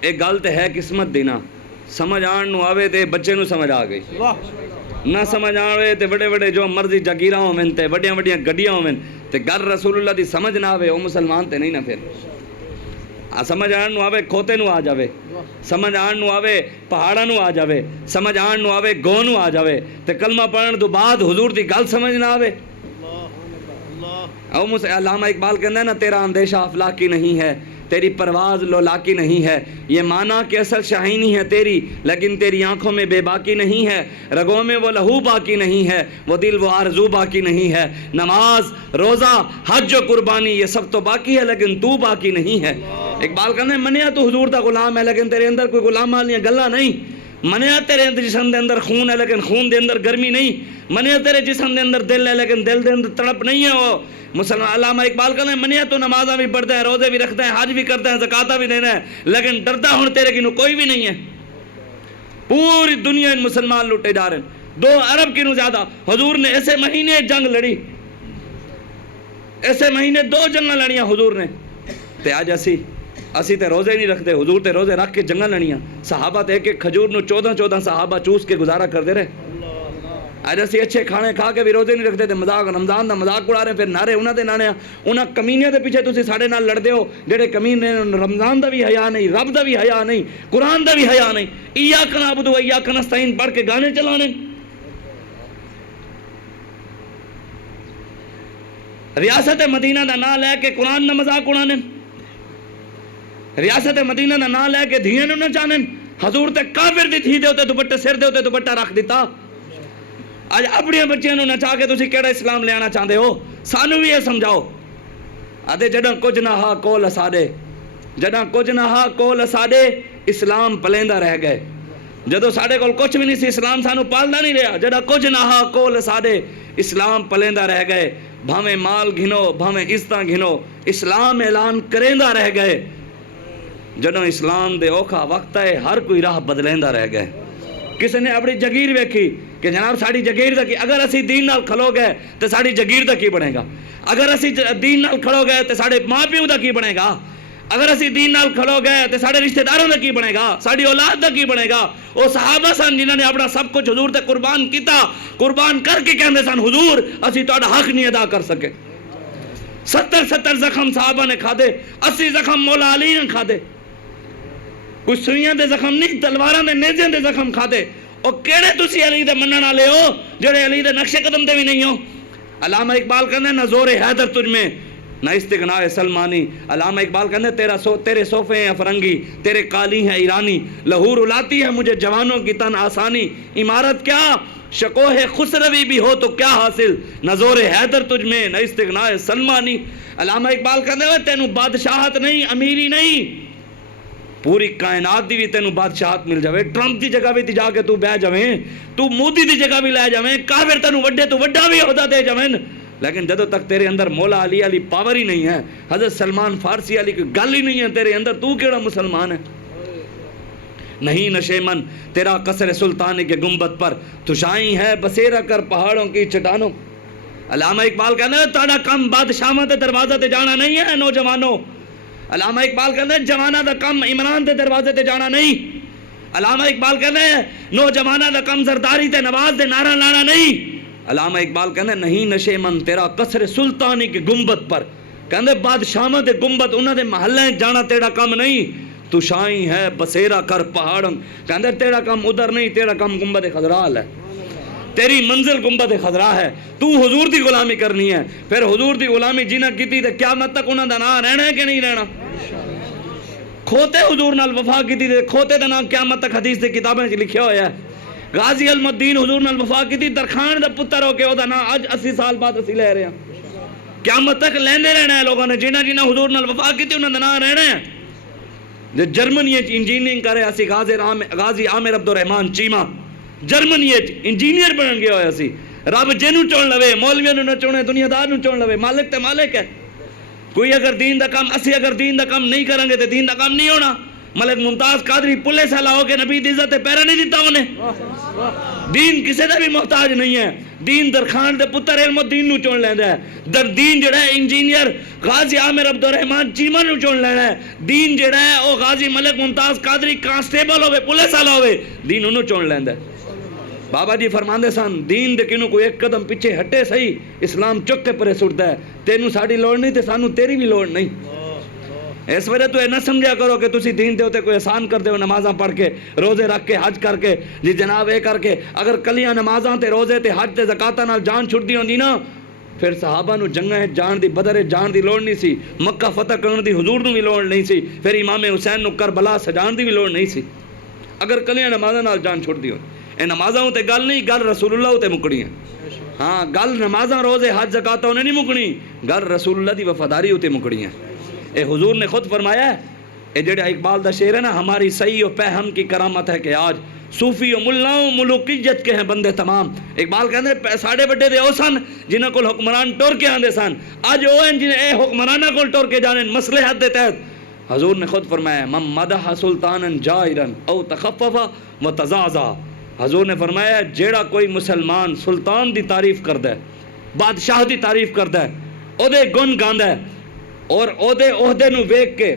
ایک گل تے ہے قسمت دینا، سمجھ آن نو آوے تے بچے نو سمجھ آ گئی، نہ سمجھ آوے تے بڑے بڑے جو مرضی جاگیراں ہوویں تے بڑیاں بڑیاں گڈیاں ہوویں تے گھر رسول اللہ دی سمجھ نہ آوے، او مسلمان تے نہیں نہ پھر سمجھ آن نو آوے کھوتے نو آ جاوے، سمجھ آن نو آوے پہاڑاں نو آ جاوے، سمجھ آن نو آوے گو نو آ جاوے تے کلمہ پڑھن تو بعد حضور دی گل سمجھ نہ آوے۔ او علامہ اقبال کہندا ہے نا، تیرا اندیشہ افلاکی نہیں ہے، تیری پرواز لولاکی نہیں ہے، یہ مانا کہ اصل شاہینی ہے تیری، لیکن تیری آنکھوں میں بے باکی نہیں ہے، رگوں میں وہ لہو باقی نہیں ہے، وہ دل وہ آرزو باقی نہیں ہے، نماز روزہ حج و قربانی یہ سب تو باقی ہے لیکن تو باقی نہیں ہے۔ اقبال کہنے منیا تو حضور دا غلام ہے لیکن تیرے اندر کوئی غلام والیاں گلاں نہیں، منیا تیرے جسم دے اندر خون ہے لیکن خون دے اندر گرمی نہیں، منیا تیرے جسم دے اندر دل ہے لیکن دل دے اندر تڑپ نہیں ہے۔ وہ مسلمان علامہ اقبال کہنے منیا تو نمازاں بھی پڑھتا ہے، روزے بھی رکھتا ہے، حج بھی کرتا ہے، زکاتہ بھی دینا ہے، لیکن ڈردا ہن تیرے کنوں کوئی بھی نہیں ہے۔ پوری دنیا ان مسلمان لٹے جا رہے ہیں، 2 ارب کنوں زیادہ۔ حضور نے ایسے مہینے جنگ لڑی، ایسے مہینے 2 جنگاں لڑیاں حضور نے، تے آج اسی تے روزے نہیں رکھتے، حضور تے روزے رکھ کے جنگاں لڑیاں۔ صحابہ تے ایک کھجور نو 14 صحابہ چوس کے گزارا کر دے رہے۔ آج اسی اچھے کھانے کھا کے بھی روزے نہیں رکھتے تے مذاق رمضان دا مذاق اڑا رہے، پھر نعرے انہاں دے نانے انہاں کمینے دے پیچھے تسی ساڈے نال لڑدے ہو جڑے کمینے رمضان دا بھی حیا نہیں، رب دا بھی حیا نہیں، قرآن دا بھی حیا نہیں، ایاک نعبد و ایاک نستعین پڑھ کے گانے چلانے۔ ریاست مدینہ دا نام لے کے قرآن دا مذاق اڑانے، ریاست مدینہ دا نام لے کے دھیاں نو نچانے۔ حضور تے کافر دی تھی دے ہوتے دوپٹے سر دے ہوتے دوپٹہ رکھ دیتا۔ آج اپنے بچیاں نو نچا کے تسی کیڑا اسلام لے آنا چاہتے ہو؟ سانو بھی یہ سمجھاؤ۔ آدھے جڑا کچھ نہ ہا کول اساڈے، جڑا کچھ نہ ہا کول اساڈے، اسلام پلیندہ رہ گئے۔ جدو ساڈے کول کچھ بھی نہیں سی، اسلام سانو پالدا نہیں رہا۔ جڑا کچھ نہ ہا کول اساڈے، اسلام پلیندہ رہ گئے۔ بھاویں مال گھنو بھاویں عزتاں گھنو، اسلام اعلان کریندہ رہ گئے۔ جدوں اسلام دے اوکھا وقت ہے، ہر کوئی راہ بدلیندہ رہ گئے۔ کسی نے اپنی جگیر ویکھی کہ جناب ساڑی جگیر دا کی، اگر اسی دین نال کھلو گئے تو ساڑی جگیر دا کی بنے گا، اگر اسی دین نال کھلو گئے تو ساڑے ماں پیو دا کی بنے گا، اگر اسی دین نال کھلو گئے تو ساڑے رشتہ داروں دا کی بنے گا، ساڑی اولاد دا کی بنے گا۔ وہ صحابہ سن جنہوں نے اپنا سب کچھ حضور تے قربان کیتا، قربان کر کے کہندے سن حضور اسی تہاڈا حق نہیں ادا کر سکے۔ 70 زخم صحابہ نے کھا دے، 80 زخم مولا علی نے کھا دے، کچھ سوئیاں دے زخم نہیں، تلواراں دے نیزے دے زخم کھا دے۔ اور کیڑے تسی علی دے منن والے ہو جڑے علی دے نقش قدم دے بھی نہیں ہو؟ علامہ اقبال کہندے نہ زور حیدر تجھ میں نہ استغناء سلمانی۔ علامہ اقبال کہندے تیرے صوفے ہیں افرنگی، تیرے قالی ہیں ایرانی، لہو رلاتی ہے مجھے جوانوں کی تن آسانی، عمارت کیا شکوہ خسروی بھی ہو تو کیا حاصل، نہ زور حیدر تجھ میں نہ استغناء سلمانی۔ علامہ اقبال کہندے تینوں بادشاہت نہیں، امیری نہیں، پوری کائنات دی بھی تینوں بادشاہت مل جاوے، ٹرمپ دی جگہ بھی جا کے تو بہ جاویں، تو مودی دی جگہ بھی لے جاویں، کافر تینوں وڈے تو وڈا بھی عہدہ دے جاویں، لیکن جدوں تک تیرے اندر مولا علی علی پاور ہی نہیں ہے، حضرت سلمان فارسی علی کی گل ہی نہیں ہے تیرے اندر، تو کیڑا مسلمان ہے؟ نہیں نشیمن تیرا قصر سلطانی کے گنبد پر، تشائی ہے بسیرا کر پہاڑوں کی چٹانوں۔ علامہ اقبال کہنا ہے تاڑا کم بادشاہاں دے دروازے تے جانا نہیں ہے نوجوانوں۔ علامہ اقبال کہتے ہیں جوانہ دا کم عمران دے دروازے تے جانا نہیں۔ علامہ اقبال کہتے ہیں نوجوانہ دا کم زرداری تے نواز دے نعرہ لانا نہیں۔ علامہ اقبال کہتے ہیں نہیں نشے من تیرا قصر سلطانی کے گنبد پر، کہتے ہیں بادشاہاں دے گنبد انہاں دے محلے جانا تیرا کم نہیں، تو شائی ہے بسیرا کر پہاڑوں، کہتے ہیں تیرا کم ادھر نہیں، تیرا کم گنبد خضرال ہے، تیری منزل گنبد خضرا ہے، تو حضور دی غلامی کرنی ہے۔ پھر حضور دی غلامی جنہ کیتی تے قیامت تک انہاں دا نام رہنا ہے کہ نہیں رہنا؟ کھوتے حضور نال وفا کیتی تے کھوتے دا نام قیامت تک حدیث دے کتابیں وچ لکھیا ہویا ہے۔ غازی المدین حضور نال وفا کیتی، درخان دا پتر ہو کے او دا نام اج 80 سال بعد اسی لے رہے ہیں، قیامت تک لیندے رہنا ہے لوگوں نے، جنہ حضور نال وفا کیتی انہاں دا نام رہنا ہے۔ جو جرمنی وچ انجینئرنگ کرے اسی غازی عامر عبد الرحمان چیمہ جرمنی انجینئر بن گیا ہویا سی، رب جنوں چون لوے، مولویوں نو نہ چونے، دنیا دار نو چون لوے، مالک تے مالک ہے۔ کوئی اگر دین دا کام اسی اگر دین دا کام نہیں کریں گے تو دین دا کام نہیں ہونا۔ ملک ممتاز قادری پولیس والا ہو کے نبی دی عزت پیرا نہیں دیتا انہیں. دین کسے دا بھی محتاج نہیں ہے. دین درخان دے پتر علم و دین نو چون لیندہ ہے. در دین جڑا ہے انجینئر غازی عامر عبدالرحمن چیمہ نو چون لینا ہے. دین جڑا ہے او غازی ملک ممتاز قادری کانسٹیبل ہوئے پولیس والا ہوئے دین انہوں چون لیندہ ہے. بابا جی فرماندے سن دین دے کنوں کوئی ایک قدم پیچھے ہٹے صحیح اسلام چک کے پرے سٹتا ہے. تینوں ساڑی لوڑ نہیں تے سانوں تیری بھی لوڑ نہیں. اس وجہ تو یہ نہ سمجھا کرو کہ تسی دین دے ہوتے کوئی احسان کر دے ہو نمازاں پڑھ کے روزے رکھ کے حج کر کے جی جناب اے کر کے. اگر کلیاں نمازاں تے روزے تے حج تے زکاتاں نال جان چھٹ دی ہوندی نا پھر صحابہ نو جنگاں جان دی بدر جان دی لوڑ نہیں سی. مکہ فتح کرن دی حضور نو بھی لوڑ نہیں سی. پھر امام حسین نو کربلا سجان دی بھی لوڑ نہیں سی. اگر کلیاں نمازاں نال جان چھٹ دی ہو اے نمازاں تے گل نہیں گل رسول اللہ تے مکڑی ہے. ہاں گل نمازاں روزے حج زکاتاں نے نہیں مکڑی گل رسول اللہ دی وفاداری تے مکڑی ہے. اے حضور نے خود فرمایا ہے اے جڑا اقبال دا شعر ہے نا ہماری سعی و پہم کی کرامت ہے کہ آج صوفی و ملاؤں ملوکیت کے ہیں بندے تمام. اقبال کہندے ساڑے بڑے دے او سن جنہاں کول حکمران ٹور کے آندے سن اج او ہیں جنہیں اے حکمرانہ کول ٹور کے جانن مصلحت دے تحت. حضور نے خود فرمایا من مدح سلطانا جائرا او تخفف و تزازا. حضور نے فرمایا جیڑا کوئی مسلمان سلطان دی تعریف کردا ہے بادشاہ دی تعریف کردا ہے او دے گن گاندا ہے اور او دے عہدے نو ویکھ کے